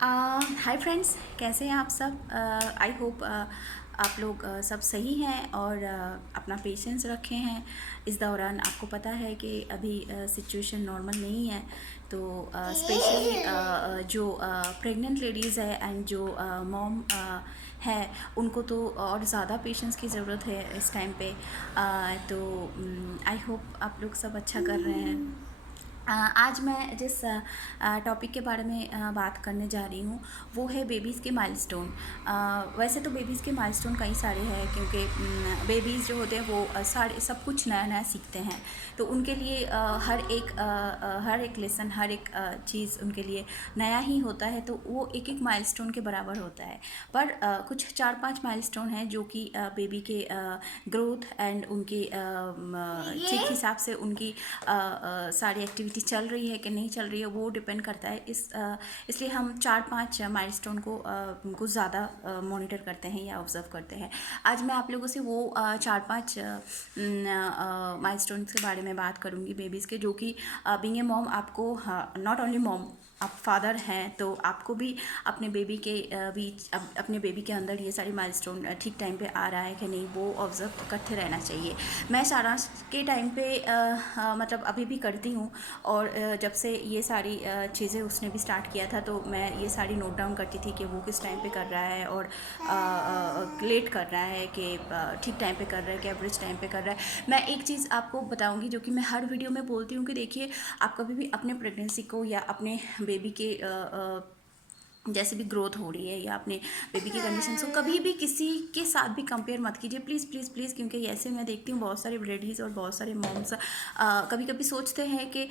Hi friends, कैसे हैं आप सब। आई होप आप लोग सब सही हैं और अपना पेशेंस रखे हैं। इस दौरान आपको पता है कि अभी सिचुएशन नॉर्मल नहीं है, तो स्पेशली जो प्रेग्नेंट लेडीज़ है एंड जो मॉम है, उनको तो और ज़्यादा पेशेंस की ज़रूरत है इस टाइम पे। तो आई होप आप लोग सब अच्छा कर रहे हैं। आज मैं जिस टॉपिक के बारे में बात करने जा रही हूँ वो है बेबीज़ के माइलस्टोन। वैसे तो बेबीज़ के माइलस्टोन कई सारे हैं, क्योंकि बेबीज़ जो होते हैं वो सारे सब कुछ नया नया सीखते हैं। तो उनके लिए हर एक लेसन, हर एक चीज़ उनके लिए नया ही होता है, तो वो एक एक माइलस्टोन के बराबर होता है। पर कुछ 4-5 माइलस्टोन हैं जो कि बेबी के ग्रोथ एंड उनके ठीक हिसाब से उनकी सारी एक्टिविटी चल रही है कि नहीं चल रही है, वो डिपेंड करता है। इसलिए हम 4-5 माइलस्टोन को ज़्यादा मॉनिटर करते हैं या ऑब्जर्व करते हैं। आज मैं आप लोगों से वो 4-5 माइलस्टोन के बारे में बात करूँगी बेबीज़ के, जो कि बीइंग ए मॉम आपको, नॉट ओनली मॉम, आप फादर हैं तो आपको भी अपने बेबी के अपने बेबी के अंदर ये सारी माइलस्टोन ठीक टाइम पे आ रहा है कि नहीं, वो ऑब्जर्व करते रहना चाहिए। मैं सारांश के टाइम पे मतलब अभी भी करती हूँ, और जब से ये सारी चीज़ें उसने भी स्टार्ट किया था तो मैं ये सारी नोट डाउन करती थी कि वो किस टाइम पे कर रहा है और लेट कर रहा है कि ठीक टाइम पे कर रहा है कि एवरेज टाइम पे कर रहा है। मैं एक चीज़ आपको बताऊंगी जो कि मैं हर वीडियो में बोलती हूँ कि देखिए, आप कभी भी अपने प्रेगनेंसी को या अपने बेबी के जैसे भी ग्रोथ हो रही है या अपने बेबी की कंडीशंस को कभी भी किसी के साथ भी कंपेयर मत कीजिए, प्लीज़ प्लीज़ प्लीज़। क्योंकि ऐसे मैं देखती हूँ बहुत सारे लेडीज़ और बहुत सारे मॉम्स कभी कभी सोचते हैं कि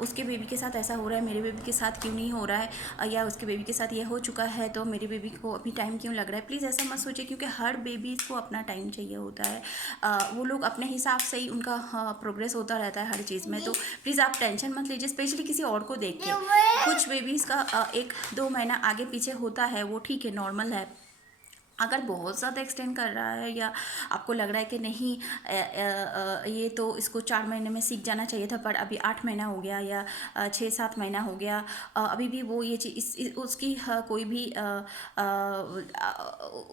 उसके बेबी के साथ ऐसा हो रहा है, मेरे बेबी के साथ क्यों नहीं हो रहा है, या उसके बेबी के साथ ये हो चुका है तो मेरे बेबी को अभी टाइम क्यों लग रहा है। प्लीज़ ऐसा मत सोचिए, क्योंकि हर बेबीज़ को अपना टाइम चाहिए होता है। वो लोग अपने हिसाब से ही उनका प्रोग्रेस होता रहता है हर चीज़ में। तो प्लीज़ आप टेंशन मत लीजिए, स्पेशली किसी और को देख के। कुछ बेबीज़ का 1-2 महीना आगे पीछे होता है, वो ठीक है, नॉर्मल है। अगर बहुत ज़्यादा एक्सटेंड कर रहा है या आपको लग रहा है कि नहीं, ये तो इसको 4 महीने में सीख जाना चाहिए था, पर अभी 8 महीना हो गया या 6-7 महीना हो गया, अभी भी वो ये चीज़ उसकी कोई भी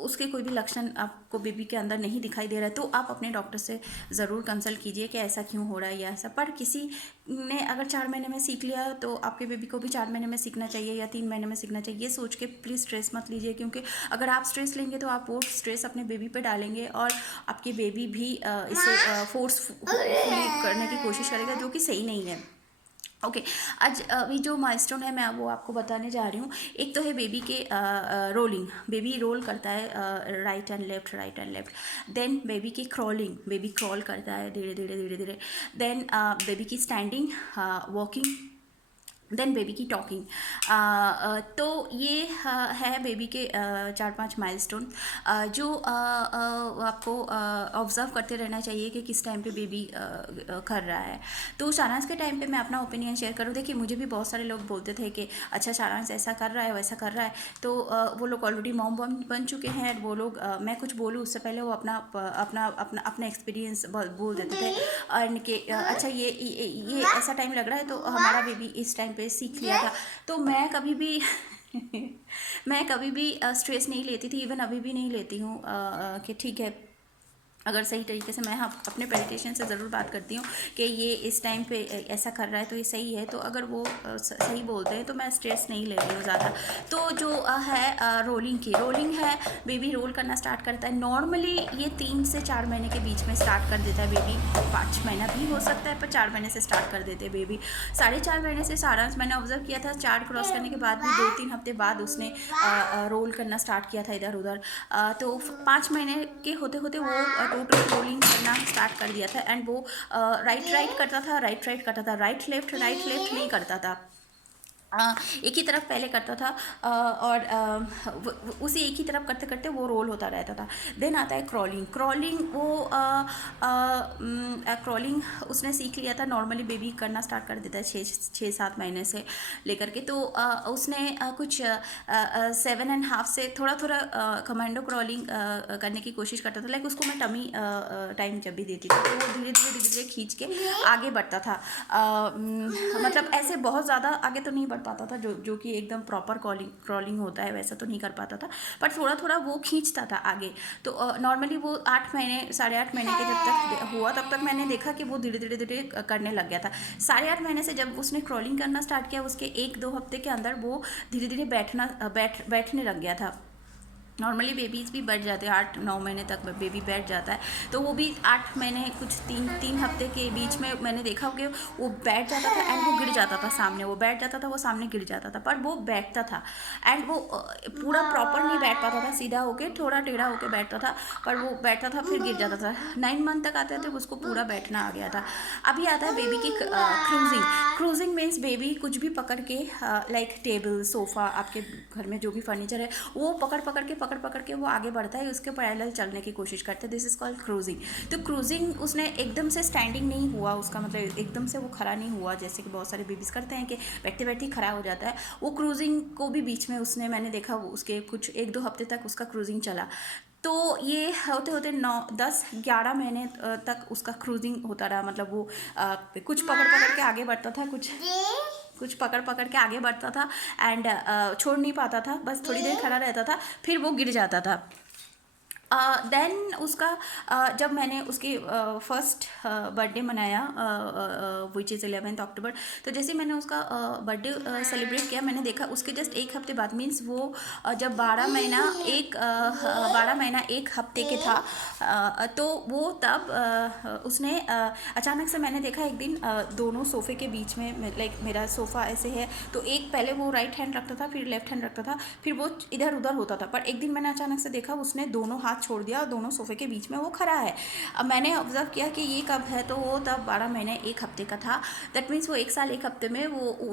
उसके कोई भी लक्षण आपको बेबी के अंदर नहीं दिखाई दे रहा है, तो आप अपने डॉक्टर से ज़रूर कंसल्ट कीजिए कि ऐसा क्यों हो रहा है या ऐसा। पर किसी ने अगर 4 महीने में सीख लिया तो आपके बेबी को भी 4 महीने में सीखना चाहिए या 3 महीने में सीखना चाहिए, ये सोच के प्लीज़ स्ट्रेस मत लीजिए। क्योंकि अगर आप स्ट्रेस लेंगे तो आप वो स्ट्रेस अपने बेबी पे डालेंगे और आपकी बेबी भी इसे फोर्सफुली करने की कोशिश करेगा, जो कि सही नहीं है। ओके, आज अभी जो माइलस्टोन है मैं वो आपको बताने जा रही हूँ। एक तो है बेबी के रोलिंग, बेबी रोल करता है right and left, right and left. Then baby की क्रॉलिंग, बेबी क्रॉल करता है धीरे धीरे धीरे धीरे। देन बेबी की स्टैंडिंग, वॉकिंग। देन बेबी की टॉकिंग। तो ये है बेबी के 4-5 माइलस्टोन जो आपको ऑब्जर्व करते रहना चाहिए कि किस टाइम पे बेबी कर रहा है। तो सारांश के टाइम पे मैं अपना ओपिनियन शेयर करूँ। देखिए, मुझे भी बहुत सारे लोग बोलते थे कि अच्छा सारांश ऐसा कर रहा है वैसा कर रहा है, तो वो लोग ऑलरेडी मॉम बन चुके हैं। वो लोग मैं कुछ बोलूँ उससे पहले वो अपना अपना अपना अपना एक्सपीरियंस बोल देते थे, और कि अच्छा ये ऐसा टाइम लग रहा है तो हमारा बेबी इस टाइम पे सीख लिया था। तो मैं कभी भी मैं कभी भी स्ट्रेस नहीं लेती थी, इवन अभी भी नहीं लेती हूँ कि ठीक है, अगर सही तरीके से मैं अपने पेडिट्रिशियन से ज़रूर बात करती हूँ कि ये इस टाइम पे ऐसा कर रहा है तो ये सही है। तो अगर वो सही बोलते हैं तो मैं स्ट्रेस नहीं ले रही हूँ ज़्यादा। तो जो है रोलिंग की, रोलिंग है, बेबी रोल करना स्टार्ट करता है। नॉर्मली ये 3 से 4 महीने के बीच में स्टार्ट कर देता है बेबी। 5 महीना भी हो सकता है, पर 4 महीने से स्टार्ट कर देते हैं बेबी। 4.5 महीने से सारांश मैंने ऑब्जर्व किया था, 4 क्रॉस करने के बाद भी 2-3 हफ्ते बाद उसने रोल करना स्टार्ट किया था इधर उधर। तो 5 महीने के होते होते वो टोटल रोलिंग करना स्टार्ट कर दिया था। एंड वो राइट राइट करता था, राइट राइट करता था, राइट लेफ्ट नहीं करता था। एक ही तरफ पहले करता था, और उसी एक ही तरफ करते करते वो रोल होता रहता था। देन आता है क्रॉलिंग। क्रॉलिंग वो क्रॉलिंग उसने सीख लिया था। नॉर्मली बेबी करना स्टार्ट कर देता है 6-7 महीने से लेकर के। तो उसने कुछ 7.5 से थोड़ा थोड़ा कमांडो क्रॉलिंग करने की कोशिश करता था। लाइक उसको मैं टमी टाइम जब भी देती थी तो वो धीरे धीरे धीरे धीरे खींच के आगे बढ़ता था। मतलब ऐसे बहुत ज़्यादा आगे तो नहीं कर पाता था, जो कि एकदम प्रॉपर क्रॉलिंग होता है वैसा तो नहीं कर पाता था, पर थोड़ा थोड़ा वो खींचता था आगे। तो नॉर्मली वो 8 महीने 8.5 महीने के जब तक हुआ तब तक मैंने देखा कि वो धीरे धीरे धीरे करने लग गया था। 8.5 महीने से जब उसने क्रॉलिंग करना स्टार्ट किया, उसके 1-2 हफ्ते के अंदर वो धीरे धीरे बैठने लग गया था। नॉर्मली बेबीज़ भी बैठ जाते हैं, 8-9 महीने तक बेबी बैठ जाता है, तो वो भी 8 महीने कुछ 3 हफ्ते के बीच में मैंने देखा कि वो बैठ जाता था एंड वो गिर जाता था सामने, वो बैठ जाता था वो सामने गिर जाता था, पर वो बैठता था एंड वो पूरा प्रॉपर नहीं बैठ पाता था, सीधा होके थोड़ा टेढ़ा होके बैठता था, पर वो बैठता था फिर गिर जाता था। 9 मंथ तक आते थे उसको पूरा बैठना आ गया था। अभी आता है बेबी की क्रूजिंग मीन्स बेबी कुछ भी पकड़ के, लाइक टेबल, सोफ़ा, आपके घर में जो भी फर्नीचर है वो पकड़ पकड़ के वो आगे बढ़ता है, उसके पैरेलल चलने की कोशिश करता है। This is called cruising. तो क्रूजिंग उसने एकदम से स्टैंडिंग नहीं हुआ, उसका मतलब एकदम से वो खड़ा नहीं हुआ जैसे कि बहुत सारे बेबीज़ करते हैं कि बैठते बैठते ही खड़ा हो जाता है। वो क्रूजिंग को भी बीच में उसने, मैंने देखा उसके कुछ 1-2 हफ्ते तक उसका क्रूजिंग चला। तो ये होते होते 9-10-11 महीने तक उसका क्रूजिंग होता रहा। मतलब वो कुछ पकड़ के आगे बढ़ता था, कुछ पकड़ के आगे बढ़ता था एंड छोड़ नहीं पाता था, बस थोड़ी देर खड़ा रहता था फिर वो गिर जाता था। देन उसका जब मैंने उसकी फर्स्ट बर्थडे मनाया विच इज़ 11 अक्टूबर, तो जैसे मैंने उसका बर्थडे सेलिब्रेट किया, मैंने देखा उसके जस्ट 1 हफ्ते बाद, मीन्स वो जब 12 महीना 1 हफ्ते के था, तो वो तब उसने अचानक से मैंने देखा एक दिन दोनों सोफ़े के बीच में, लाइक मेरा सोफ़ा ऐसे है तो एक पहले वो राइट हैंड रखता था फिर लेफ्ट हैंड रखता था, फिर वो इधर उधर होता था, पर एक दिन मैंने अचानक से देखा उसने दोनों हाथ छोड़ दिया और दोनों सोफ़े के बीच में वो खड़ा है। अब मैंने ऑब्जर्व किया कि ये कब है, तो वो तब 12 महीने 1 हफ्ते का था। दैट मीन्स वो 1 साल 1 हफ्ते में वो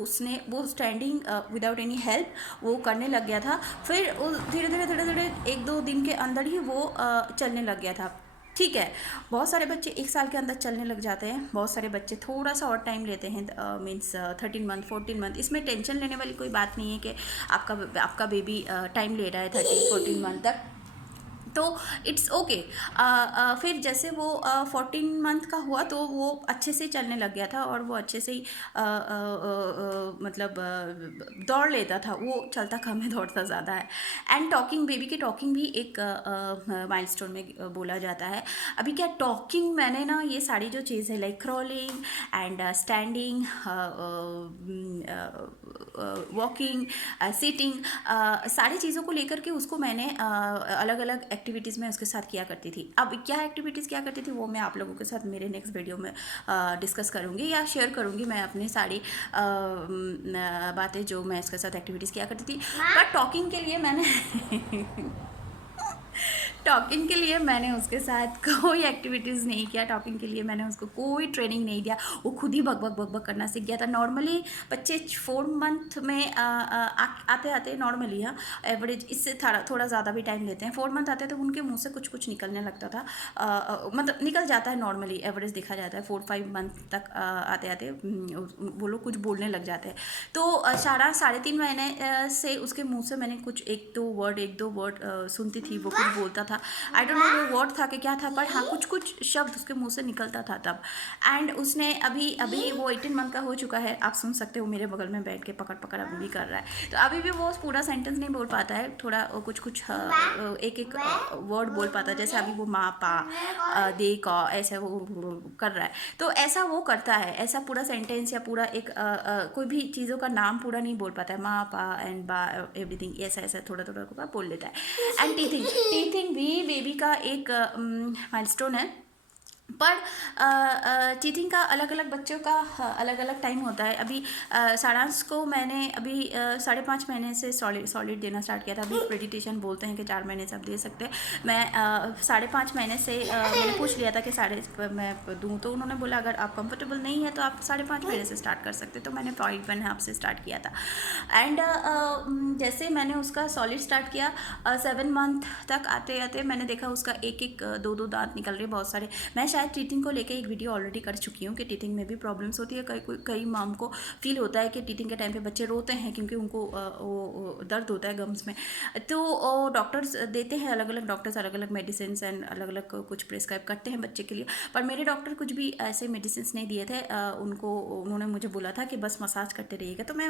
स्टैंडिंग विदाउट एनी हेल्प वो करने लग गया था। फिर धीरे धीरे 1-2 दिन के अंदर ही वो चलने लग गया था। ठीक है, बहुत सारे बच्चे 1 साल के अंदर चलने लग जाते हैं, बहुत सारे बच्चे थोड़ा सा और टाइम लेते हैं, मीन्स 13 मंथ 14 मंथ। इसमें टेंशन लेने वाली कोई बात नहीं है कि आपका बेबी टाइम ले रहा है 13-14 मंथ तक, तो इट्स ओके। फिर जैसे वो 14 मंथ का हुआ तो वो अच्छे से चलने लग गया था और वो अच्छे से ही मतलब दौड़ लेता था, वो चलता कम है दौड़ता ज़्यादा है। एंड टॉकिंग, बेबी की टॉकिंग भी एक माइलस्टोन में बोला जाता है। अभी क्या टॉकिंग, मैंने ना ये सारी जो चीज़ है like crawling and standing, walking, sitting, सारी चीज़ों को लेकर के उसको मैंने अलग अलग एक्टिविटीज़ में उसके साथ किया करती थी। अब क्या एक्टिविटीज़ किया करती थी वो मैं आप लोगों के साथ मेरे नेक्स्ट वीडियो में डिस्कस करूँगी या शेयर करूँगी मैं अपनी सारी बातें जो मैं इसके साथ एक्टिविटीज़ किया करती थी। बट टॉकिंग के लिए मैंने उसके साथ कोई एक्टिविटीज़ नहीं किया, टॉकिंग के लिए मैंने उसको कोई ट्रेनिंग नहीं दिया, वो खुद ही बक करना सीख गया था। नॉर्मली बच्चे 4 मंथ में आते नॉर्मली, हाँ एवरेज इससे थोड़ा ज़्यादा भी टाइम लेते हैं, 4 मंथ आते तो उनके मुंह से कुछ निकलने लगता था, मतलब निकल जाता है, नॉर्मली एवरेज देखा जाता है 4-5 मंथ तक आते वो लोग कुछ बोलने लग जाते हैं। तो 3.5 महीने से उसके मुँह से मैंने कुछ 1-2 वर्ड सुनती थी, वो कुछ बोलता था, आई डोंट नो वो वर्ड था कि क्या था, पर हाँ कुछ शब्द उसके मुंह से निकलता था तब। एंड उसने अभी वो 18 मंथ का हो चुका है, आप सुन सकते हो मेरे बगल में बैठ के पकड़ अभी भी कर रहा है, तो अभी भी वो पूरा सेंटेंस नहीं बोल पाता है, थोड़ा कुछ एक वर्ड बोल पाता है, जैसे अभी वो माँ पा दे का ऐसा वो कर रहा है, तो ऐसा वो करता है, ऐसा पूरा सेंटेंस या पूरा एक कोई भी चीज़ों का नाम पूरा नहीं बोल पाता है, माँ पा एंड बा एवरीथिंग ऐसा थोड़ा बोल लेता है। एंड टीथिंग भी बेबी का एक माइलस्टोन है, पर टीथिंग का अलग अलग बच्चों का अलग अलग टाइम होता है। अभी सारांश को मैंने अभी 5.5 महीने से सॉलिड देना स्टार्ट किया था। अभी प्रेडिटेशन बोलते हैं कि 4 महीने से आप दे सकते हैं, मैं 5.5 महीने से मैंने पूछ लिया था कि मैं दूँ, तो उन्होंने बोला अगर आप कंफर्टेबल नहीं है तो आप 5.5 महीने से स्टार्ट कर सकते, तो मैंने 5.5 से स्टार्ट किया था। एंड जैसे मैंने उसका सॉलिड स्टार्ट किया, 7 मंथ तक आते मैंने देखा उसका 1-2 दांत निकल रहे बहुत सारे। मैं शायद टीथिंग को लेके एक वीडियो ऑलरेडी कर चुकी हूँ कि टीथिंग में भी प्रॉब्लम्स होती है। कई मॉम को फील होता है कि टीथिंग के टाइम पे बच्चे रोते हैं क्योंकि उनको वो दर्द होता है गम्स में। तो डॉक्टर्स देते हैं, अलग अलग डॉक्टर्स अलग अलग मेडिसिन एंड अलग अलग कुछ प्रिस्क्राइब करते हैं बच्चे के लिए। पर मेरे डॉक्टर कुछ भी ऐसे मेडिसिन नहीं दिए थे। उन्होंने मुझे बोला था कि बस मसाज करते रहिएगा। तो मैं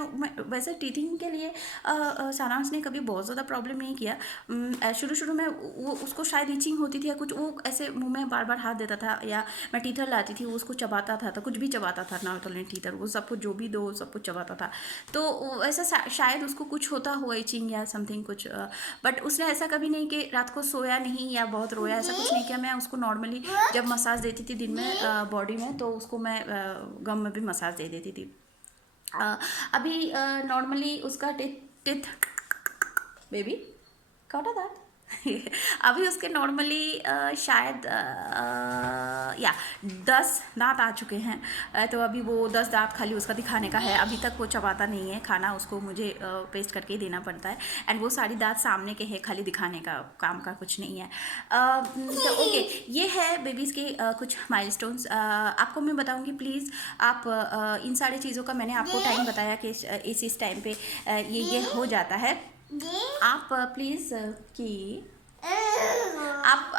वैसे टीथिंग के लिए सारांश ने कभी बहुत ज़्यादा प्रॉब्लम नहीं किया। शुरू में वो उसको शायद ईचिंग होती थी या कुछ, वो ऐसे मुंह में बार बार हाथ देता था, या मैं टीथर लाती थी वो उसको चबाता था, तो कुछ भी चबाता था नॉर्थोलिन टीथर, वो सब कुछ जो भी दो सब कुछ चबाता था। तो ऐसा शायद उसको कुछ होता हुआ ईचिंग या समथिंग कुछ। बट उसने ऐसा कभी नहीं कि रात को सोया नहीं या बहुत रोया, ऐसा कुछ नहीं किया। मैं उसको नॉर्मली जब मसाज देती थी दिन में बॉडी में, तो उसको मैं गम में भी मसाज दे देती थी। अभी नॉर्मली उसका टिथ बेबी कौटा दांत अभी उसके नॉर्मली शायद या 10 दांत आ चुके हैं। तो अभी वो 10 दांत खाली उसका दिखाने का है। अभी तक वो चबाता नहीं है खाना, उसको मुझे पेस्ट करके ही देना पड़ता है। एंड वो सारी दांत सामने के हैं, खाली दिखाने का काम का कुछ नहीं है। तो ओके, ये है बेबीज़ के कुछ माइलस्टोन्स। आपको मैं बताऊंगी, प्लीज़ आप इन सारी चीज़ों का मैंने आपको टाइम बताया कि इस टाइम पे ये हो जाता है। आप प्लीज़ कि आप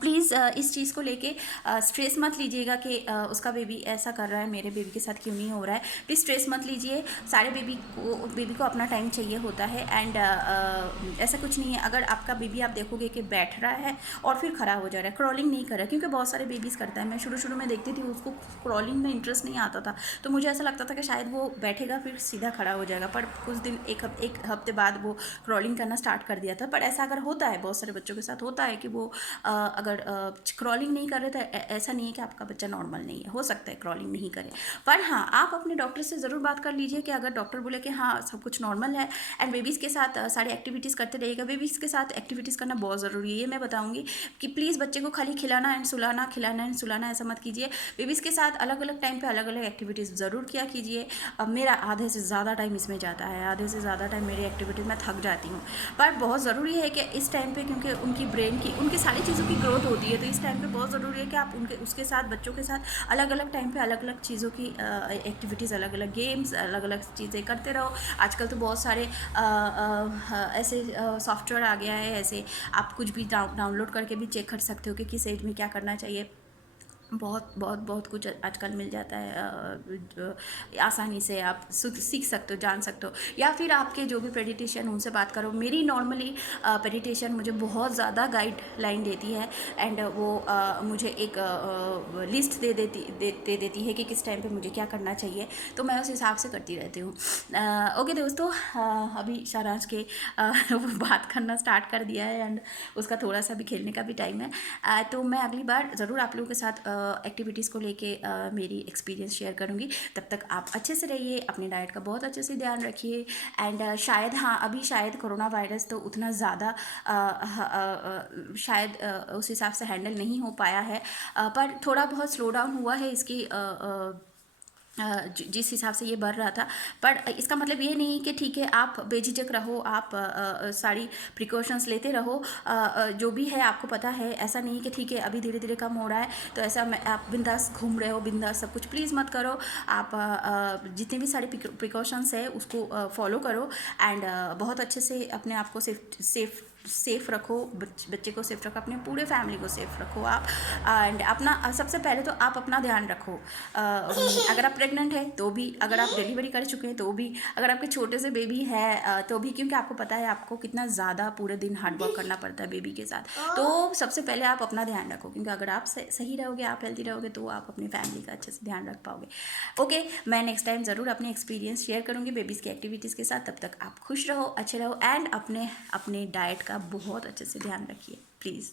प्लीज़ इस चीज़ को लेके स्ट्रेस मत लीजिएगा कि उसका बेबी ऐसा कर रहा है, मेरे बेबी के साथ क्यों नहीं हो रहा है। प्लीज़ स्ट्रेस मत लीजिए। सारे बेबी को अपना टाइम चाहिए होता है। एंड ऐसा कुछ नहीं है। अगर आपका बेबी आप देखोगे कि बैठ रहा है और फिर खड़ा हो जा रहा है, क्रॉलिंग नहीं कर रहा है, क्योंकि बहुत सारे बेबीज़ करता है। मैं शुरू में देखती थी उसको क्रॉलिंग में इंटरेस्ट नहीं आता था, तो मुझे ऐसा लगता था कि शायद वो बैठेगा फिर सीधा खड़ा हो जाएगा। पर कुछ दिन एक हफ्ते बाद वो क्रॉलिंग करना स्टार्ट कर दिया था। पर ऐसा अगर होता है, बहुत सारे बच्चों के साथ होता है कि वो अगर क्रॉलिंग नहीं कर रहे, तो ऐसा नहीं है कि आपका बच्चा नॉर्मल नहीं है, हो सकता है क्रॉलिंग नहीं करे। पर हाँ, आप अपने डॉक्टर से ज़रूर बात कर लीजिए कि अगर डॉक्टर बोले कि हाँ सब कुछ नॉर्मल है एंड बेबीज़ के साथ सारी एक्टिविटीज़ करते रहिएगा। बेबीज़ के साथ एक्टिविटीज़ करना बहुत ज़रूरी है। ये मैं बताऊँगी कि प्लीज़ बच्चे को खाली खिलाना एंड सुलाना ऐसा मत कीजिए। बेबीज़ के साथ अलग अलग टाइम पर अलग अलग एक्टिविटीज़ ज़रूर किया कीजिए। अब मेरा आधे से ज़्यादा टाइम इसमें जाता है, आधे से ज़्यादा टाइम मेरी एक्टिविटीज़ में थक जाती हूँ। पर बहुत ज़रूरी है कि इस टाइम पे, क्योंकि उनकी ब्रेन की, उनकी सारी चीज़ों की ग्रोथ होती है, तो इस टाइम पे बहुत ज़रूरी है कि आप उसके साथ, बच्चों के साथ अलग अलग टाइम पे अलग अलग चीज़ों की एक्टिविटीज़, अलग अलग गेम्स, अलग अलग चीज़ें करते रहो। आजकल तो बहुत सारे ऐसे सॉफ्टवेयर आ गया है, ऐसे आप कुछ भी डाउनलोड करके भी चेक कर सकते हो कि किस एज में क्या करना चाहिए। बहुत कुछ आजकल मिल जाता है। आसानी से आप सीख सकते हो, जान सकते हो। या फिर आपके जो भी पेडिट्रिशियन, उनसे बात करो। मेरी नॉर्मली पेडिट्रिशियन मुझे बहुत ज़्यादा गाइडलाइन देती है एंड वो मुझे एक लिस्ट दे देती है कि किस टाइम पे मुझे क्या करना चाहिए, तो मैं उस हिसाब से करती रहती हूँ। ओके दोस्तों, अभी सारांश के बात करना स्टार्ट कर दिया है एंड उसका थोड़ा सा भी खेलने का भी टाइम है। तो मैं अगली बार ज़रूर आप लोगों के साथ एक्टिविटीज़ को लेके मेरी एक्सपीरियंस शेयर करूँगी। तब तक आप अच्छे से रहिए, अपने डाइट का बहुत अच्छे से ध्यान रखिए। एंड शायद हाँ, अभी शायद कोरोना वायरस तो उतना ज़्यादा शायद उस हिसाब से हैंडल नहीं हो पाया है, पर थोड़ा बहुत स्लो डाउन हुआ है इसकी जिस हिसाब से ये बढ़ रहा था। पर इसका मतलब ये नहीं कि ठीक है आप बेझिझक रहो, आप सारी प्रिकॉशंस लेते रहो। जो भी है आपको पता है, ऐसा नहीं कि ठीक है अभी धीरे धीरे कम हो रहा है तो ऐसा आप बिंदास घूम रहे हो, बिंदास सब कुछ, प्लीज़ मत करो। आप जितने भी सारे प्रिकॉशंस है उसको फॉलो करो एंड बहुत अच्छे से अपने आप को सेफ रखो, बच्चे को सेफ रखो, अपने पूरे फैमिली को सेफ रखो आप। एंड अपना सबसे पहले तो आप अपना ध्यान रखो। अगर आप प्रेग्नेंट है तो भी, अगर आप डिलीवरी कर चुके हैं तो भी, अगर आपके छोटे से बेबी है तो भी, क्योंकि आपको पता है आपको कितना ज़्यादा पूरे दिन हार्ड वर्क करना पड़ता है बेबी के साथ। तो सबसे पहले आप अपना ध्यान रखो, क्योंकि अगर आप सही रहोगे, आप हेल्दी रहोगे, तो आप अपनी फैमिली का अच्छे से ध्यान रख पाओगे। ओके, मैं नेक्स्ट टाइम ज़रूर अपनी एक्सपीरियंस शेयर करूँगी बेबीज़ की एक्टिविटीज़ के साथ। तब तक आप खुश रहो, अच्छे रहो एंड अपने डाइट का बहुत अच्छे से ध्यान रखिए प्लीज़।